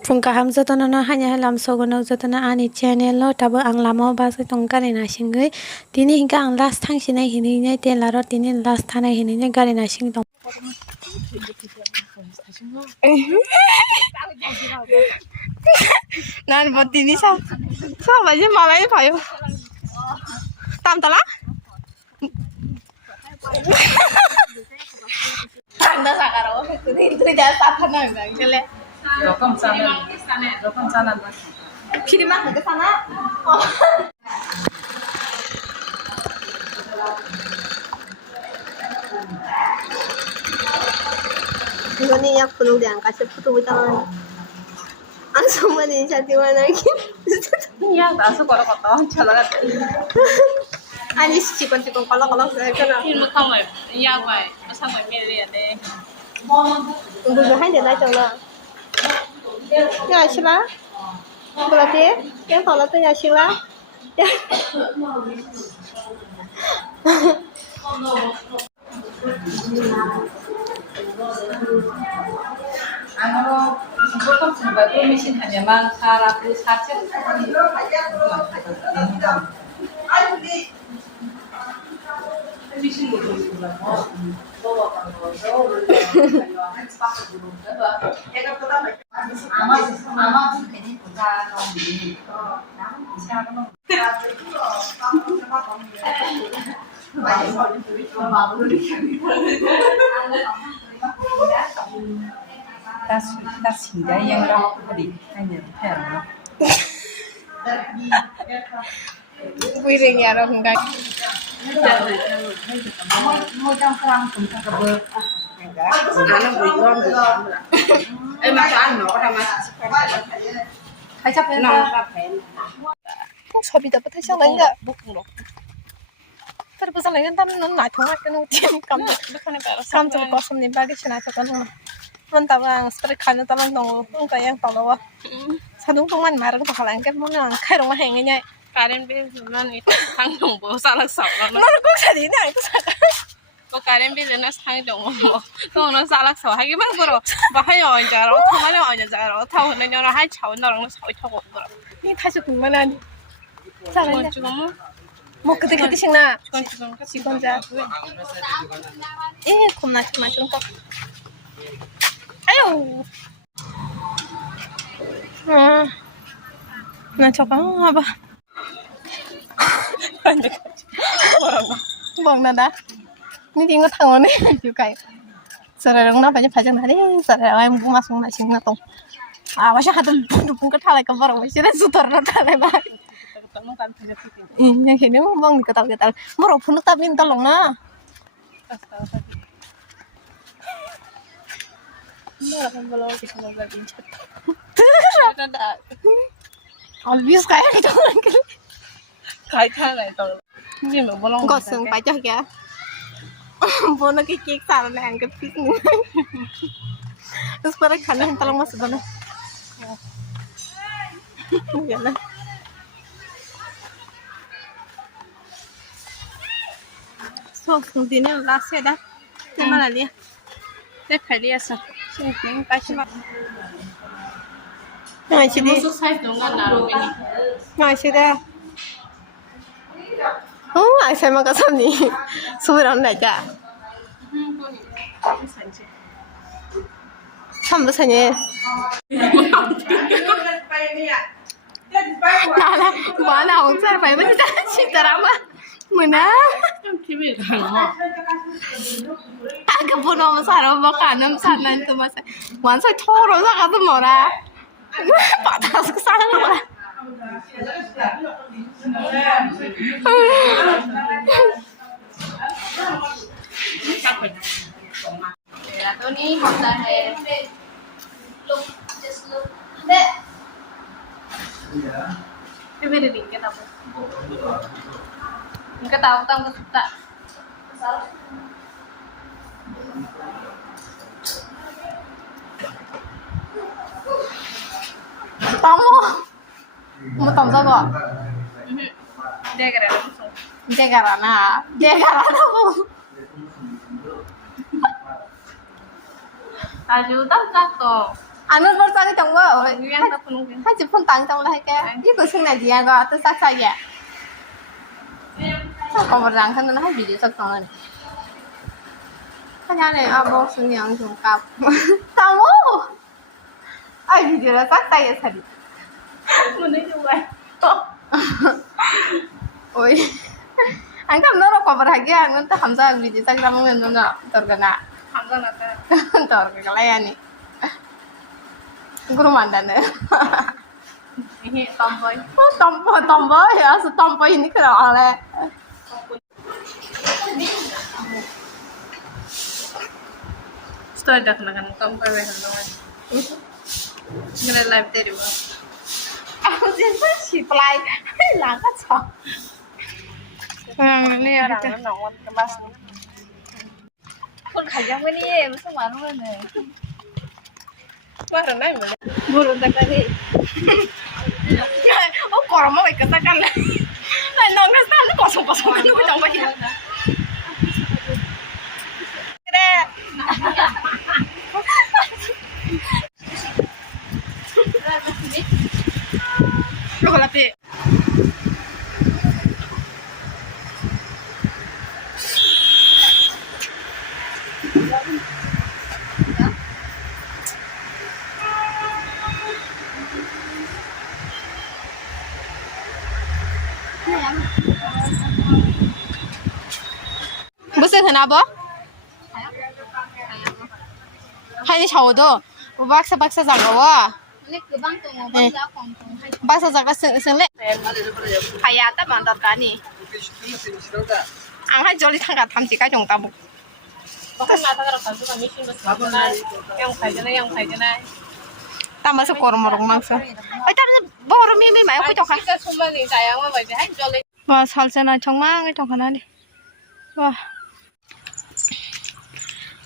Fungka hamzatana hanya lam sogono jatana ani channel lo tabo ang lamo basa tongkani na singai tini hingga ang last thang sinai hini te laro tini last thana hini gari na sing tong nan bot tini sa baje malai bhayo tam tala tanda sakaro tini ja pathana ngale Rokam sana Kiriman ke sana. 이거는 약 분홍대 안 가서 포토보다 안 소문이 자기만 하기 yang dasu kora kota chala ga 아니 시건 껄렁껄렁 그러잖아 tin ma kham mai ya bai ma sang mai me le ne 이거 한 대나 잖아 야 싫어 그렇지 야 걸었다 야 싫어 angaro botam sampai tu mesin hanya man sara tu sace mesin lu ta chỉ đấy yang đâu đi hai người thèm nó Wiring ya ro hingga ngồi trong khoang cùng các bơ nó bị ngon rồi em mà ăn nó ra mà hay chấp nó nhận ra phải 소비다 부터 시작한가 Pero pues alguien también no toma que no tiene cambio. Cambio de cosas ni para que se nace con uno. Mentaba seperti kan tamang dong ung kaya yang tahu sadung tuman marang to halang kan mun ang kai rong hang nya. karen be man itu sang dong bo salak sau nó No ko sa di na ko sa. có karen be na sang dong bo to nó salak sau hay cái mang bro ba hay ở nhà rồi thong hay ở nhà rồi thâu nó nhau nó hay chảo nó nó sau chảo bro Ni 다시 궁금한. 자, còn chú không 뭐 그때 그때 식나. còn chú không 시건자. 예, 겁나 정말 좀 거. 아유. 나 저거 봐봐. 먹는다. 니 이거 당원에 유가이. 서라랑 나 반지 파장 나리. 서라랑 em cũng masuk nasi ngatong. Ah, masih ada pun ke thalai ke barang masih ada sutor thalai ba. tolong kan punya titik Yang ini bang diketal-ketal. Mau pun tak minta tolong na. Nah, kan kalau kita mau gabung chat. Ada Habis kayak gitu kan. kayak này tao. Nhưng mà bolong. Có sừng phải cho kìa. Bố nó cái xả nó ăn cái pizza này. Terus pada kanan tolong masuk sana. Ya lah. So, sini last ya dah. Di mana dia? Thế phải đi sao? Xin những cái chứ mà. Ngồi chị đi. Musuh saya dong kan naruh ini. Ngồi chị đây. Ai xem mà có sao nhỉ? Xui lắm này chả. 참도 사니. 나라 뭐나 온살 밟은 진짜라마. 뭐나? TV thằng 아까 보너무 사람 뭐 가는 사는 또 맞아. 완전 토로 사가도 뭐라. 받아서 사는 거라. là tôi đi học là hè look just look cái bên đỉnh cái tàu tông cái tạ tamo. Mau tamo sao gọi? đây cái này nó không Jagarana. Jagarana không? 아주 딱딱도 Anu baru sakit dong gua. Yang tak penuh. Hai Jepun tang trong lah cái. Ini cứ sinh này gì à gò, tôi sắc vậy. Còn một rằng thân nó hay bị gì sắc xong này. Cái nhà này abo sinh yang chung cặp. Tao mu. Ai bị gì là sắc tay vậy thật. Mình đi du vậy. Ôi. Anh cầm nó còn một hàng kia, anh ta làm sao bị gì sắc ra mông lên nó terkena. Hamzah nak. Terkena layan nih. Guru mandan ya. Ini tomboy. Tomboy ya, tomboy ini kena oleh. Story dah kena tomboy macam tu. Ini live tadi bah. Aku jadi si pelai, lah kan so. Ini orang nak nongol kemas. คนขายยังไม่นี่มันสมานเลยเนี่ย Wah renai mana? burung tadi Oh, korang mau ikut kan? Nah, nongkrong sana kosong-kosong kan aku coba ya. Kira. Lo lapik. 무슨 흔하버? 한이 저도 박사 작가와 ini kebang tuh mau bangsa kongkong 박사 작가 승래 하야 따만 따까니 앙한 저리 상가 탐지가 정답 Bahkan mata kalau kamu kami sih yang kajian. 따마서 꼬르모롱 망서 일단 뭐로 미미 마요 그 저가 Kita semua ni sayang mah baca hai jolly. 와 살잖아 정말 그 저가나니 와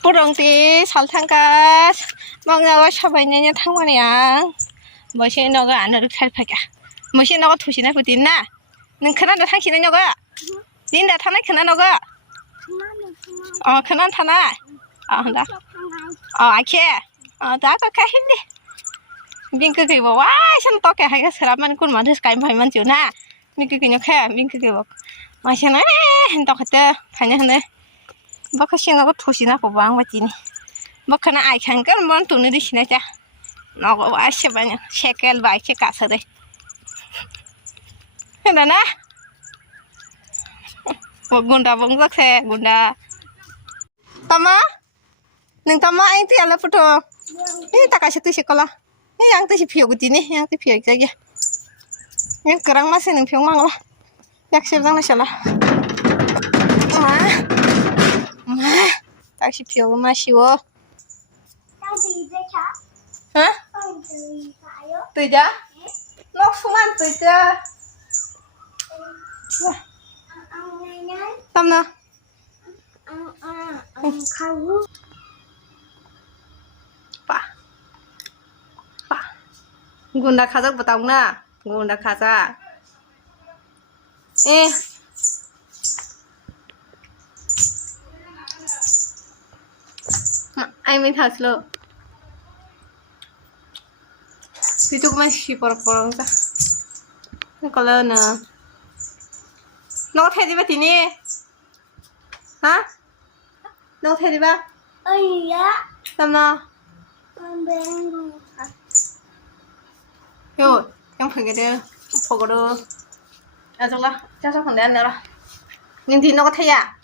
뿌렁띠 설탕가 먹나가 샤바이냐냐 탕원이야 뭐시 너가 안으로 살파가 뭐시 너가 도시나 부디나 는 그나도 당신은 너가 닌다 타나 그나 너가 그난 타나 나 아케 나가 가힌디 밍크 그거 와 션 또게 하가 사람만 군 만들 스카이 마이만 주나 밍크 그냥 해 밍크 그거 마시나 또 그때 다녀네 bác xem nó có thua xí nào của bang vậy nhỉ bác khana ai khăn cái món tụi nó đi xí này cha nó có ai xem vậy nhỉ xe cái bài xe cả sao đây thế này nè một gunda bông rắc xe gunda tama nâng tama anh thì là photo ini tak kasih tuh sekolah ini yang tuh si piok gini yang tuh piok aja yang kerang masih neng piok mang lah yak siapa yang salah 다시 비오고 마시고. 응? 뜨자? 너 수만 뜨자. 땀나. 빠. 군다 가자 보다구나. 군다 가자. 에. Anh mới thật lộ thì chúng mình chỉ bỏ ra nó có lên nè nó thay đi ba tí nè hả nó thay đi ba làm nào rồi em phải cái đó phô cái đó trong đó cho phần đen nữa rồi nhưng thì nó có thay à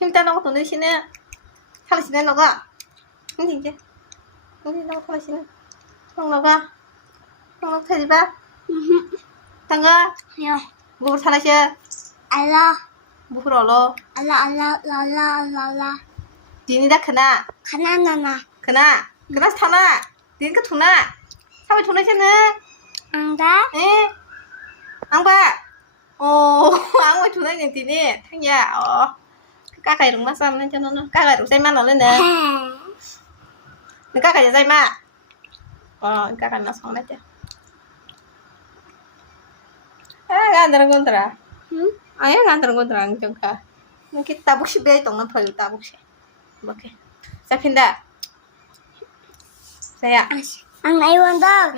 chúng ta nó có tổn thương xin nè 탈라시네 너가 근데 이제 너가 탈라시네 너가 탈리바 당가 뭐 탈라시 알라 뭐 그러러 알라 니니다 크나 가나나나 그나 타나 니가 투나 사회 투나시네 안가 에 앙바 앙바 투나니 니니 탕야 các cái đúng massage lên cho nó các cái đúng dây man nó lên nè các cái dây ma các cái nó xong đấy chứ gandaran kontra ayo gandaran kontra ang ka mungkin tabuk si bay tong na phayu tabuk si okay sa pinda Saya. Ang naiwan daw.